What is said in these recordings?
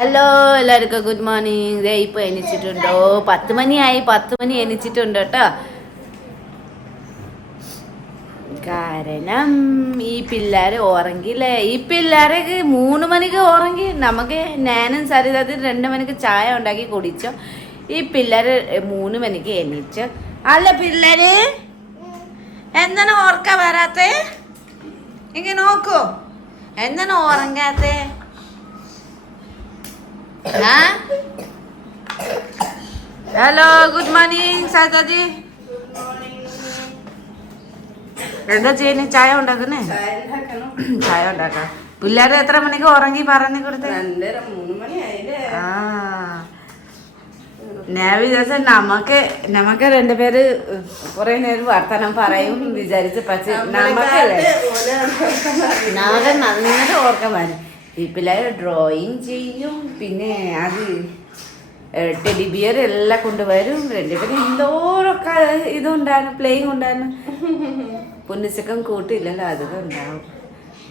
Hello എല്ലാവർക്കും good morning ദേ ഇപ്പൊ എണിച്ചിട്ടുണ്ടോ? പത്ത് മണിയായി പത്ത് മണി എണിച്ചിട്ടുണ്ട് കേട്ടോ. കാരണം ഈ പിള്ളേര് ഉറങ്ങില്ലേ? ഈ പിള്ളേരൊക്കെ മൂന്ന് മണിക്ക് ഉറങ്ങി. നമുക്ക് ഞാനും സരിതത്തിൽ രണ്ട് മണിക്ക് ചായ ഉണ്ടാക്കി കുടിച്ചോ. ഈ പിള്ളേര് മൂന്ന് മണിക്ക് എണീച്ചു. അല്ല പിള്ളേര് എന്താണ് ഓർക്ക വരാത്തേ? ഇങ്ങനെ നോക്കൂ. എന്താണ് ഉറങ്ങാത്തേ? ഹലോ ഗുഡ് മോർണിംഗ് സാജാജി എന്താ ചെയ്യുന്നേ ചായ ഉണ്ടാക്കുന്നേ ചായ ഉണ്ടാക്കാം പിള്ളേരെ എത്ര മണിക്ക് ഉറങ്ങി പറഞ്ഞു കൊടുത്തേ ആ ഞാൻ വിചാരിച്ച നമുക്ക് നമുക്ക് രണ്ടുപേര് കുറെ നേരം വർത്തമാനം പറയും വിചാരിച്ച് പക്ഷെ നമുക്ക് നമുക്ക് നന്നായിട്ട് ഓർക്കാൻ പറ്റും പിള്ളേർ ഡ്രോയിങ് ചെയ്യും. പിന്നെ അത് ടെഡി ബിയർ എല്ലാം കൊണ്ടുവരും. രണ്ടുപേരും എന്തോരൊക്കെ ഇതുണ്ടായിരുന്നു പ്ലേയിങ് ഉണ്ടായിരുന്നു. പുന്നിച്ചക്കം കൂട്ടില്ലല്ലോ അതൊക്കെ ഉണ്ടാവും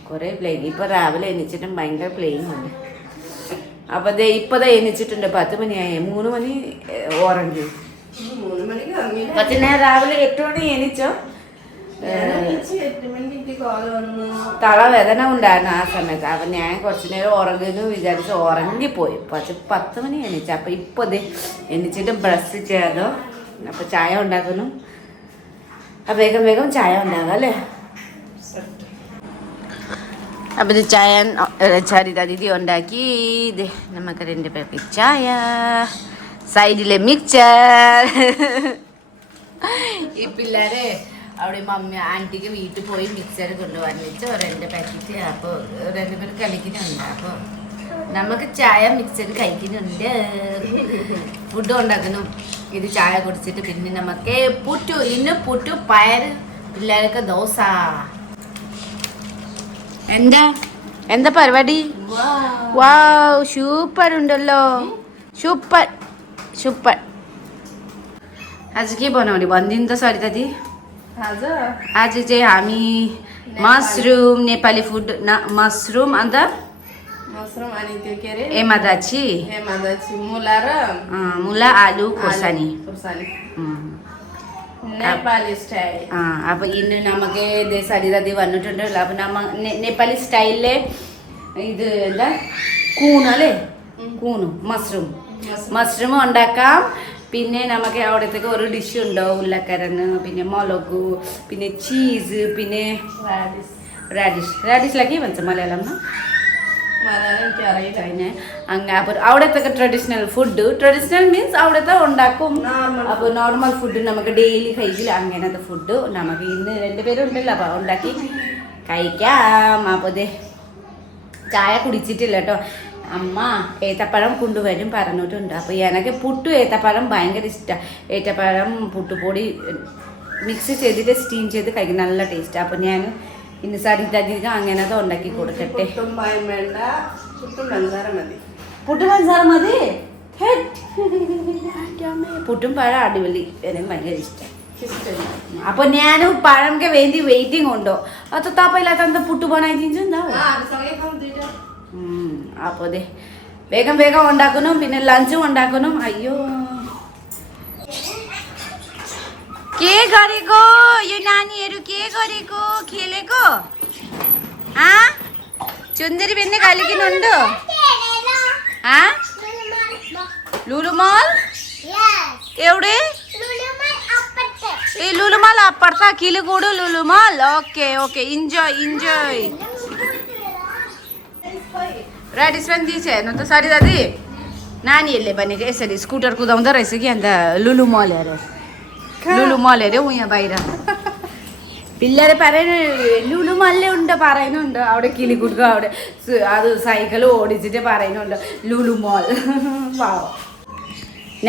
കുറേ പ്ലേയിങ് ഇപ്പൊ രാവിലെ എണീച്ചിട്ടും ഭയങ്കര പ്ലേയിങ് ഉണ്ട് അപ്പൊ ദേ ഇപ്പതാ എണീച്ചിട്ടുണ്ട്. പത്ത് മണിയായി. മൂന്ന് മണി ഓറഞ്ച് പക്ഷെ ഞാൻ രാവിലെ എട്ട് മണി എണീച്ചോ? തളവേദന ഉണ്ടായിരുന്നു ആ സമയത്ത്. അപ്പൊ ഞാൻ കുറച്ചു നേരം ഉറങ്ങുന്നു വിചാരിച്ച് ഉറങ്ങിപ്പോയി. പക്ഷെ പത്ത് മണി എണീച്ചു. അപ്പൊ ഇപ്പൊ ദേ എണീച്ചിട്ട് ബ്രഷ് ചെയ്തു. അപ്പൊ ചായ ഉണ്ടാക്കുന്നു. അപ്പൊ വേഗം വേഗം ചായ ഉണ്ടാകാം അല്ലേ? അപ്പൊ ഇത് ചായ ചരിത ദീദി ഉണ്ടാക്കി. ഇത് നമുക്ക് രണ്ട് പേർക്ക് ചായ. സൈഡിലെ മിക്സർ ഈ പിള്ളേരെ അവിടെ മമ്മി ആന്റിക്ക് വീട്ടിൽ പോയി മിക്സർ കൊണ്ടുപോകാൻ വെച്ച് ഒരെന്റെ പാക്കറ്റ് അപ്പോൾ ഒരെന്റെ പേര് കളിക്കുന്നുണ്ട് അപ്പോൾ നമുക്ക് ചായ മിക്സർ കഴിക്കുന്നുണ്ട്. ഫുഡ് ഉണ്ടാക്കുന്നു. ഇത് ചായ കുടിച്ചിട്ട് പിന്നെ നമുക്ക് പുറ്റു ഇന്ന് പുറ്റു പയർ പിള്ളേർക്ക് ദോശ. എന്താ? എന്താ പരിപാടി? വാ സൂപ്പർ ഉണ്ടല്ലോ. സൂപ്പർ സൂപ്പർ আজকে বনাও নি বান্দিন आज आज चाहिँ हामी मसरुम नेपाली फुड न मसरुम अन्त मसरुम अनि त्यो के अरे एमादाची हेमादाची मुला र अँ, मुला आलु खोर्सानी आलु खुर्सानी ഉം. नेपाली स्टाइल ആ അപ്പൊ ഇന്ന് നമുക്ക് ഇത് സരിതതി വന്നിട്ടുണ്ടല്ലോ അപ്പൊ നമ്മ നെ- നേപ്പാളി സ്റ്റൈലിലെ ഇത് എന്താ കൂണ് അല്ലേ കൂണ് മഷ്റൂം മഷ്റൂം ഉണ്ടാക്കാം പിന്നെ നമുക്ക് അവിടത്തേക്ക് ഒരു ഡിഷ് ഉണ്ടോ? ഉരുളക്കിഴങ്ങ് പിന്നെ മുളക് പിന്നെ ചീസ് പിന്നെ റാഡിഷ് റാഡിഷ് റാഡിഷിലാക്കി മനസ്സിൽ മലയാളം മലയാളം എനിക്ക് അറിയില്ല പിന്നെ അങ്ങ് അപ്പോൾ അവിടത്തെ ട്രഡീഷണൽ ഫുഡ് ട്രഡീഷണൽ മീൻസ് അവിടത്തെ ഉണ്ടാക്കും. അപ്പൊ അപ്പോൾ നോർമൽ ഫുഡ് നമുക്ക് ഡെയിലി കഴിക്കില്ല അങ്ങനത്തെ ഫുഡ് നമുക്ക് ഇന്ന് രണ്ടുപേരുണ്ടല്ലോ അപ്പോൾ ഉണ്ടാക്കി കഴിക്കാം. അപ്പോൾ ദേ ചായ കുടിച്ചിട്ടില്ല കേട്ടോ. അമ്മ ഏത്തപ്പഴം കൊണ്ടുവരും പറഞ്ഞിട്ടുണ്ട്. അപ്പൊ എനിക്ക് പുട്ടു ഏത്തപ്പഴം ഭയങ്കര ഇഷ്ടമാണ് ഏത്തപ്പഴം പുട്ടുപൊടി മിക്സ് ചെയ്തിട്ട് സ്റ്റീം ചെയ്ത് കഴിക്കും. നല്ല ടേസ്റ്റ് അപ്പൊ ഞാൻ ഇന്ന് സരിതധികം അങ്ങനെ അത് ഉണ്ടാക്കി കൊടുക്കട്ടെ. പുട്ടു പഞ്ചസാര മതി. പുട്ടും പഴം അടിപൊളി. എനിക്ക് ഭയങ്കര ഇഷ്ടം. അപ്പൊ ഞാൻ പഴംക്ക് വേണ്ടി വെയിറ്റിംഗ് ഉണ്ടോ? അത് താപ്പയില്ലാത്ത പുട്ടു പോണായി തിരിച്ചു അപ്പൊ അതെ വേഗം വേഗം ഉണ്ടാക്കണം പിന്നെ ലഞ്ചും ഉണ്ടാക്കണം അയ്യോ के गरेको यो नानीहरू के गरेको खेलेको आ ചുന്ദരി പിന്നെ കളിക്കുന്നുണ്ടോ ആ ലുലു മോൾ എവിടെ ഈ Lulu mall അപ്പുറത്താ കിലുകൂട് Lulu mall okay okay ഇൻജോയ് ഇൻജോയ് right स्पेन्दी चाहिँ हेर्नु त सरी दादी नानीहरूले भनेको यसरी स्कुटर कुदाउँदो रहेछ कि अन्त लुलु मल अरे ലുലു മോൾ അരെ ഊയ ബൈര പിള്ളേരെ പറയുന്നു ലുലു മല്ലേ ഉണ്ട് പറയുന്നുണ്ട് അവിടെ കിളിക്കുടുക്ക അവിടെ സ് അത് സൈക്കിൾ ഓടിച്ചിട്ട് പറയുന്നുണ്ട് ലുലു മോൾ വാവ്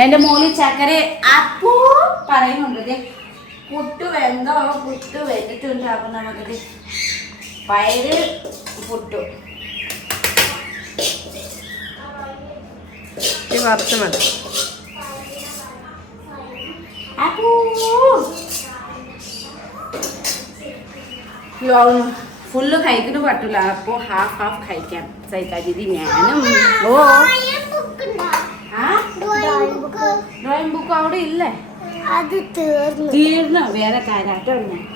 എൻ്റെ മോളി ചക്കര അപ്പൂ പറയുന്നുണ്ട് ദേ പുട്ട് വെന്തോ പുട്ട് വെച്ചിട്ടുണ്ട് അപ്പം നമുക്കിത് പയറ് പുട്ടു ഇത് വറുത്ത് മതി. ഫുള്ള് കഴിക്കുന്ന പറ്റില്ല അപ്പോൾ ഹാഫ് ഹാഫ് കഴിക്കാം. സൈക്കാ ദീദി ഞാനും. ഓ. ഡ്രോയിങ് ബുക്ക് അവിടെ ഇല്ലേ? അത് തീർന്നു. തീർന്നു. വേറെ കാര്യം കേട്ടോ ഞാൻ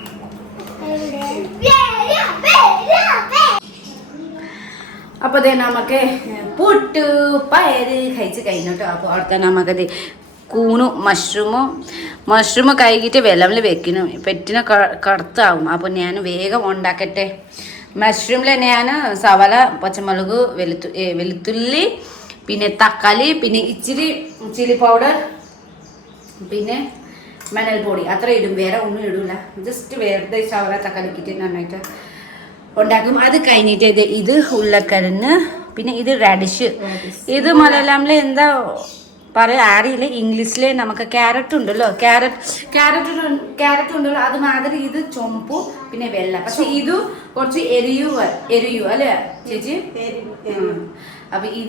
അപ്പോൾ ദേ നമുക്ക് പുട്ട് പയറ് കഴിച്ച് കഴിഞ്ഞോട്ടോ. കേട്ടോ അപ്പോൾ അവിടുത്തെ നമുക്കത് കൂണു മഷ്റൂമോ മഷ്റൂം കഴുകിയിട്ട് വെള്ളമിൽ വെക്കണം പെറ്റിനെ കടത്താവും അപ്പോൾ ഞാൻ വേഗം ഉണ്ടാക്കട്ടെ. മഷ്റൂമിൽ ഞാൻ സവാല പച്ചമുളക് വെളുത്തു വെളുത്തുള്ളി പിന്നെ തക്കാളി പിന്നെ ഇച്ചിരി ചില്ലി പൗഡർ പിന്നെ മണൽപ്പൊടി അത്ര ഇടും. വേറെ ഒന്നും ഇടൂല. ജസ്റ്റ് വെറുതെ തക്കാളി തക്കാളിക്കിട്ട് നന്നായിട്ട് ഉണ്ടാക്കും. അത് കഴിഞ്ഞിട്ട് ഇത് ഇത് ഉള്ളക്കരന്ന് പിന്നെ ഇത് റാഡിഷ് ഇത് മലയാളം എന്താ പറയാ അറിയില്ല. ഇംഗ്ലീഷിൽ നമുക്ക് ക്യാരറ്റ് ഉണ്ടല്ലോ. ക്യാരറ്റ് ക്യാരറ്റ് ക്യാരറ്റ് ഉണ്ടല്ലോ. അത് മാതിരി ഇത് ചൊമ്പു പിന്നെ വെള്ള. പക്ഷെ ഇത് കുറച്ച് എരിയു എരിയു അല്ലേ ചേച്ചി. അപ്പൊ ഈ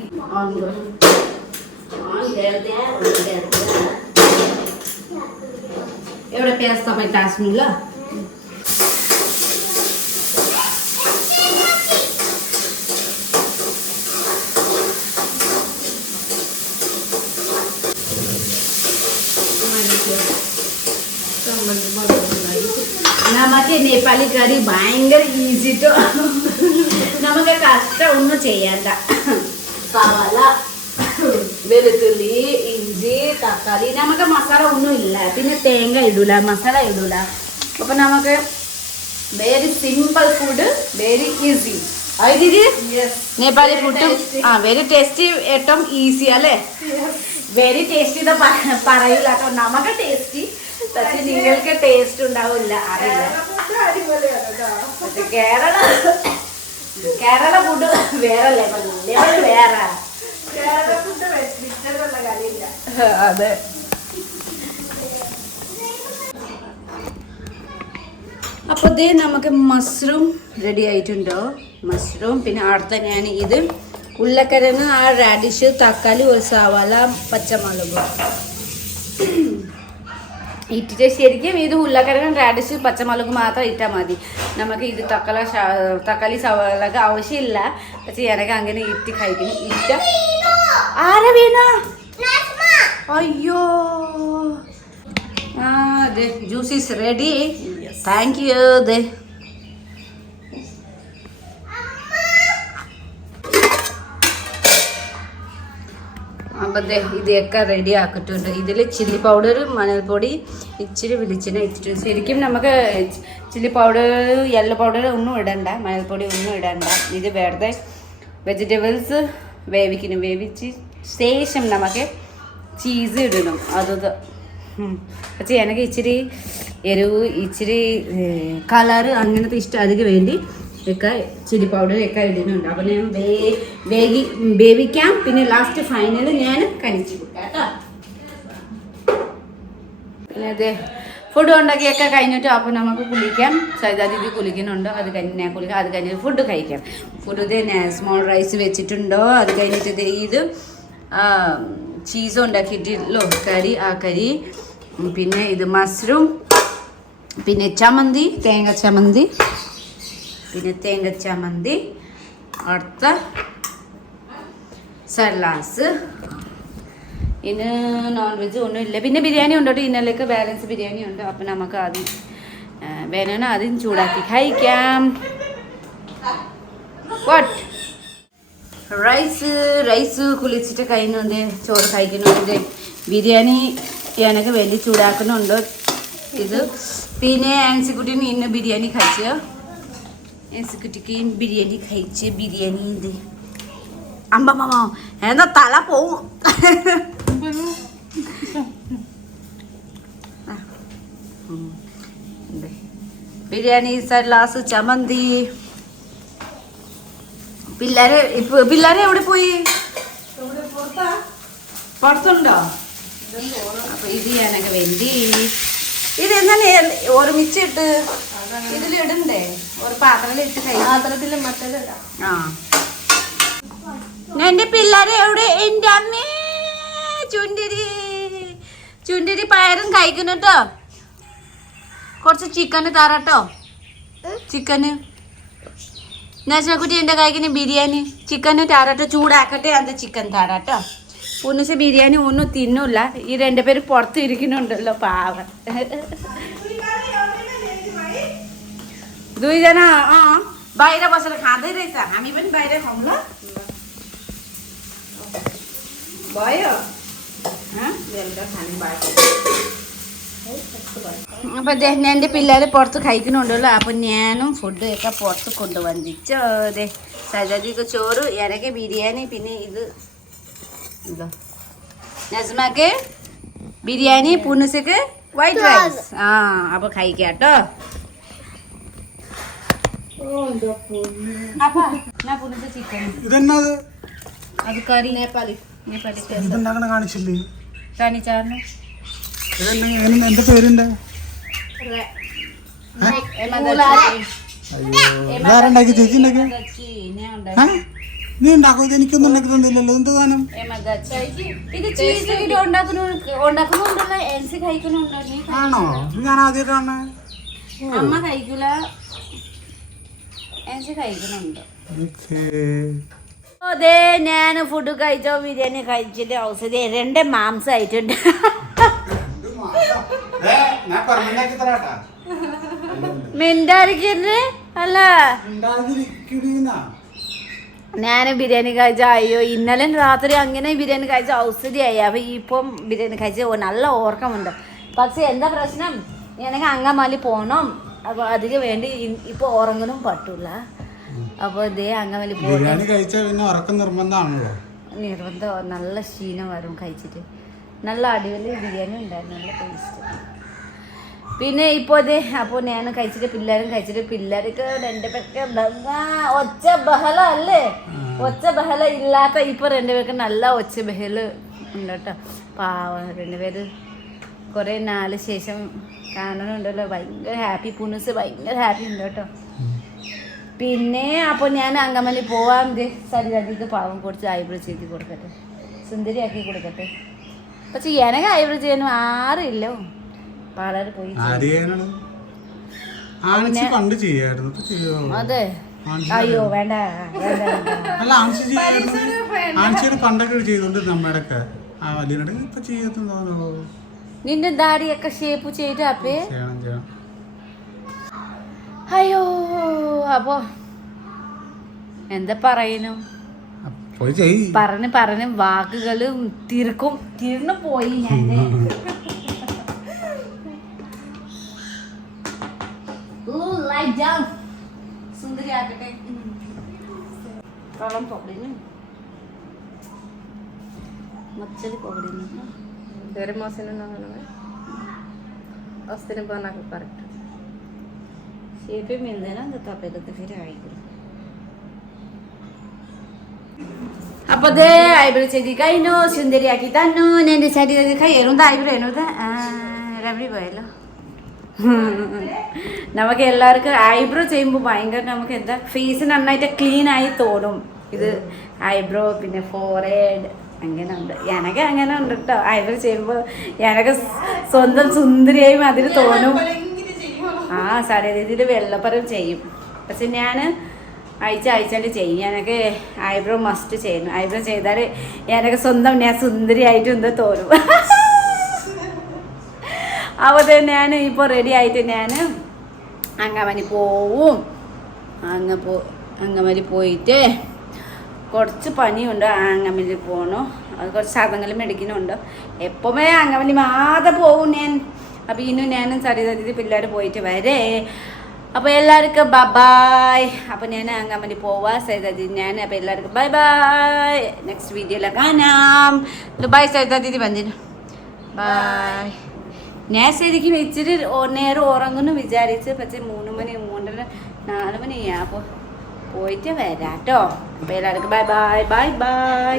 എവിടെ go. On നമുക്ക് നേപ്പാളി കറി ഭയങ്കര ഈസി ടു നമുക്ക് കഷ്ടം ഒന്നും ചെയ്യണ്ട സവാള വെളുത്തുള്ളി ഇഞ്ചി തക്കാളി നമുക്ക് മസാല ഒന്നും ഇല്ല പിന്നെ തേങ്ങ ഇടൂല മസാല ഇടൂല അപ്പൊ നമുക്ക് very simple food very easy Nepali ഫുഡും ആ വെരി ടേസ്റ്റി ഏറ്റവും ഈസി അല്ലേ വെരി ടേസ്റ്റി എന്ന് പ- കേട്ടോ നമുക്ക് ടേസ്റ്റി പക്ഷെ നിങ്ങൾക്ക് ടേസ്റ്റ് ഉണ്ടാവില്ല അറിയില്ല. പക്ഷെ കേരള കേരള ഫുഡ് വേറെ ലെവൽ ലെവൽ വേറെ. അതെ. അപ്പോൾ ദേ നമുക്ക് മഷ്റൂം റെഡി ആയിട്ടുണ്ടോ? മഷ്റൂം പിന്നെ അടുത്ത ഞാൻ ഇത് ഉള്ളക്കരന്ന് ആ റാഡിഷ് തക്കാളി ഒരു സവാല പച്ചമുളക്. ഇട്ടിട്ട് ശരിക്കും ഇത് ഉള്ളക്കരകം റാഡിഷ് പച്ചമുളക് മാത്രം ഇട്ടാൽ മതി. നമുക്ക് ഇത് തക്കാളി ശ- തക്കാളി സവാളക്ക് ആവശ്യമില്ല. പക്ഷെ എനിക്ക് അങ്ങനെ ഇട്ട് കഴിക്കണം ഇട്ട ആരാ വീണ? അയ്യോ. ആ അതെ juice is ready thank you ദേ. അപ്പം ഇതൊക്കെ റെഡി ആക്കിയിട്ടുണ്ട്. ഇതിൽ ചില്ലി പൗഡർ മണൽപ്പൊടി ഇച്ചിരി വിളിച്ചിന് ഇച്ചിരി ശരിക്കും നമുക്ക് ചില്ലി പൗഡർ യെല്ലോ പൗഡർ ഒന്നും ഇടണ്ട. മണൽപ്പൊടി ഒന്നും ഇടണ്ട. ഇത് വെറുതെ വെജിറ്റബിൾസ് വേവിക്കണം. വേവിച്ച് ശേഷം നമുക്ക് ചീസ് ഇടണം. അത് പക്ഷേ എനിക്ക് ഇച്ചിരി എരിവ് ഇച്ചിരി കളർ അങ്ങനത്തെ ഇഷ്ടം അതിന് വേണ്ടി ഒക്കെ ചില്ലി പൗഡർ ഒക്കെ ഇടുന്നുണ്ട് അപ്പോൾ ഞാൻ വേഗി വേവിക്കാം. പിന്നെ ലാസ്റ്റ് ഫൈനൽ ഞാൻ കഴിച്ചു കൊടുക്കാം കേട്ടോ. പിന്നെ അതെ ഫുഡ് ഉണ്ടാക്കിയൊക്കെ കഴിഞ്ഞിട്ട് അപ്പോൾ നമുക്ക് കുളിക്കാം. സൈതാ ദീദി കുളിക്കുന്നുണ്ടോ. അത് കഴിഞ്ഞ് ഞാൻ കുളിക്കാം. അത് കഴിഞ്ഞ് ഫുഡ് കഴിക്കാം. ഫുഡ് ഇത് സ്മോൾ റൈസ് വെച്ചിട്ടുണ്ടോ? അത് കഴിഞ്ഞിട്ട് ഇത് ചീസ് ഉണ്ടാക്കിയിട്ടില്ലോ കറി ആ കറി. പിന്നെ ഇത് മഷ്റൂം പിന്നെ ചമ്മന്തി തേങ്ങ ചമ്മന്തി. പിന്നെ തേങ്ങ ചമ്മന്തി അടുത്ത സലാസ്. ഇന്ന് നോൺ വെജ് ഒന്നും ഇല്ല പിന്നെ ബിരിയാണി ഉണ്ട് ഇന്നലേക്ക് ബാലൻസ് ബിരിയാണി ഉണ്ട്. അപ്പം നമുക്ക് ആദ്യം വേനാണ് ആദ്യം ചൂടാക്കി കഴിക്കാം. വാട്ട് റൈസ് റൈസ് കുളിച്ചിട്ട് കഴിയുന്നുണ്ട്. ചോറ് കഴിക്കുന്നുണ്ട്. ബിരിയാണി എനിക്ക് വേണ്ടി ചൂടാക്കുന്നുണ്ട്. ഇത് പിന്നെ ആൻസിക്കുട്ടിന് ഇന്ന് ബിരിയാണി കഴിച്ചു? ആൻസിക്കുട്ടിക്ക് ബിരിയാണി കഴിച്ച് ബിരിയാണി ഇത് അമ്പമ്മ എന്നാ തല പോവും. ബിരിയാണി സല്ലാസ് ചമ്മന്തി പിള്ളേരെ ഇപ്പൊ പിള്ളേരെ എവിടെ പോയി പുറത്തുണ്ടോ അപ്പൊ ഇത് ഞാനൊക്കെ വേണ്ടി. ഇത് എന്താണ് ഒരുമിച്ചിട്ട് ഇതിലിടണ്ടേ? ഒരു പാത്രത്തിൽ മറ്റേതല്ല ആ. എന്റെ പിള്ളേരെ എവിടെ? എന്റെ അമ്മേ ചുണ്ടിരി. ചുണ്ടിരി പയറും കഴിക്കുന്നു കേട്ടോ കുറച്ച് ചിക്കന് തരാട്ടോ. ചിക്കന് നസ്മക്കുട്ടി എന്റെ കഴിക്കുന്ന ബിരിയാണി. ചിക്കന് താരാട്ടോ. ചൂടാക്കട്ടെ അത് ചിക്കൻ താരാട്ടോ. ഒന്നിച്ച് ബിരിയാണി ഒന്നും തിന്നൂല. ഈ രണ്ട് പേര് പുറത്ത് ഇരിക്കുന്നുണ്ടല്ലോ പാവം. दुईजना अँ बाहिर बसेर खाँदै रहेछ। हामी पनि बाहिर खाउँ ल। भयो। बेलुका खाने अब न्यान्डे पिल्लाले पर्छु खाइकन हुँदो ल अब न्यानो फुड एका पर्छु खोल्लो भनिदिन्छ दे साइजाजीको यहाँ के बिरयानी पिने इदु। ल। नजमाके बिरयानी पुनुसेके वाइट राइस अँ अब खाइके त ഇതെന്നത്? അത് കറി. നേപ്പാളി നേപ്പാളി ഇതുണ്ടാക്കണ കാണിച്ചില്ലേ? കാണിച്ചായിരുന്നു ഇതെന്നെ അതിന് എന്റെ പേരുണ്ട് ഇതാരുണ്ടാക്കി ചേച്ചി നീ ഉണ്ടാക്കും എനിക്കൊന്നും ഉണ്ടാക്കി തന്നില്ലല്ലോ. എന്ത് സാധനം? ആണോ? ഞാൻ ആദ്യമായിട്ടാണ്. അമ്മ കഴിക്കൂല. അതെ ഞാൻ ഫുഡ് കഴിച്ചോ ബിരിയാണി കഴിച്ചിട്ട് ഔഷധി രണ്ട് മാംസം ആയിട്ടുണ്ട്. മിണ്ടായിരിക്കുന്നത് അല്ല. ഞാൻ ബിരിയാണി കഴിച്ച അയ്യോ ഇന്നലെ രാത്രി അങ്ങനെ ബിരിയാണി കഴിച്ച ഔഷധിയായി അപ്പൊ ഇപ്പം ബിരിയാണി കഴിച്ച നല്ല ഓർക്കമുണ്ട്. പക്ഷെ എന്താ പ്രശ്നം? എനിക്ക് അങ്കമാലി പോണം. അപ്പൊ അതിന് വേണ്ടി ഇപ്പൊ ഉറങ്ങണം പറ്റൂല. അപ്പൊ ഇതേ അങ്ങനെ പോകണം ബിരിയാണി കഴിച്ചാൽ പിന്നെ ഉറക്കം നിർബന്ധമാണല്ലോ നിർബന്ധം. നല്ല ക്ഷീണം വരും കഴിച്ചിട്ട്. നല്ല അടിപൊളി ബിരിയാണി ഉണ്ടായിരുന്നു. നല്ല ടേസ്റ്റ് പിന്നെ ഇപ്പോൾ ഇത് അപ്പോൾ ഞാൻ കഴിച്ചിട്ട് പിള്ളേരും കഴിച്ചിട്ട് പിള്ളേർക്ക് രണ്ട് പേർക്ക് ഒച്ച ബഹല അല്ലേ? ഒച്ച ബഹല ഇല്ലാത്ത ഇപ്പോൾ രണ്ട് പേർക്ക് നല്ല ഒച്ച ബഹൽ ഉണ്ട് കേട്ടോ. പാവം രണ്ട് പേര്. കുറേ നാല് ശേഷം കാണുന്നുണ്ടല്ലോ. ഭയങ്കര ഹാപ്പി പുനുസ് ഭയങ്കര ഹാപ്പി ഉണ്ട് കേട്ടോ. പിന്നെ അപ്പോൾ ഞാൻ അങ്കമലി പോവാൻ സരിതക്ക് പാവം കുറച്ച് ഐബ്രോ ചെയ്ത് കൊടുക്കട്ടെ. സുന്ദരിയാക്കി കൊടുക്കട്ടെ. പക്ഷെ എനക്ക് ഐബ്രോ ചെയ്യാനും ആറില്ലോ പാർലറിൽ പോയി അതെ. അയ്യോ വേണ്ട. അല്ല പണ്ടൊക്കെ ചെയ്തോണ്ട് നമ്മുടെ ഒക്കെ ആ വലിയ ഇപ്പൊ ചെയ്യത്തും തോന്നുന്നു നിന്റെ ദാടിയൊക്കെ ഷേപ്പ് ചെയ്ത് അപ്പേ. അയ്യോ അപ്പോ എന്താ പറയുന്നു? പറഞ്ഞ് പറഞ്ഞ് വാക്കുകളും തിരുക്കും തിരിഞ്ഞു പോയി ഞാൻ സുന്ദരിയാക്കട്ടെ കളം പകടിന് മച്ചടി వేరే మోసిన వస్తేనే బాగా నాకు కరెక్ట్ അപ്പൊ ദേ ഐബ്രോ ചെയ്തി കഴിഞ്ഞു. സുന്ദരിയാക്കി തന്നു. എന്റെ ശരീരം കയ്യേറും ഐബ്രോ എന്നത് റബി പോയല്ലോ. നമുക്ക് എല്ലാവർക്കും ഐബ്രോ ചെയ്യുമ്പോൾ ഭയങ്കര നമുക്ക് എന്താ ഫേസ് നന്നായിട്ട് ക്ലീൻ ആയി തോന്നും. ഇത് ഐബ്രോ പിന്നെ ഫോറേഡ് ഉണ്ട് എനക്ക് അങ്ങനെ ഉണ്ട് കേട്ടോ ഐബ്രോ ചെയ്യുമ്പോൾ എനക്ക് സ്വന്തം സുന്ദരിയായും അതിൽ തോന്നും. ആ സാരേ രീതിയിൽ വെള്ളപ്പറം ചെയ്യും. പക്ഷെ ഞാൻ അയച്ച അയച്ചാണ്ട് ചെയ്യും. എനക്ക് ഐബ്രോ മസ്റ്റ് ചെയ്യണം ഐബ്രോ ചെയ്താൽ ഞാനൊക്കെ സ്വന്തം ഞാൻ സുന്ദരിയായിട്ട് എന്തോ തോന്നും. അപ്പോൾ ഞാൻ ഇപ്പോൾ റെഡി ആയിട്ട് ഞാൻ അങ്ങമനി പോവും. അങ്ങ് പോ അങ്ങമാരി പോയിട്ട് കുറച്ച് പനിയുണ്ട് ആങ്ങമലി പോകണം അത് കുറച്ച് സാധനങ്ങൾ മെഡിക്കണുണ്ട് എപ്പോഴേ ആങ്ങമലി മാതെ പോകും ഞാൻ. അപ്പോൾ ഇന്നും ഞാനും സരിതത്തി പിള്ളേർ പോയിട്ട് വരേ. അപ്പോൾ എല്ലാവർക്കും ബബായ് അപ്പോൾ ഞാൻ അങ്ങമലി പോവാ സരിതത്തി ഞാൻ. അപ്പോൾ എല്ലാവർക്കും ബൈ ബൈ നെക്സ്റ്റ് വീഡിയോയിൽ കാണാം. ബൈ സരിതത്തി വന്നിന്. ബൈ ഞാൻ ശരിക്കും ഇച്ചിരി നേരം ഉറങ്ങുന്നു വിചാരിച്ച്. പക്ഷേ മൂന്ന് മണി മൂന്നര നാല് മണിയാ. അപ്പോൾ പോയിട്ട് വരാം കേട്ടോ അപ്പോൾ എല്ലാവർക്കും ബൈ ബൈ ബൈ ബൈ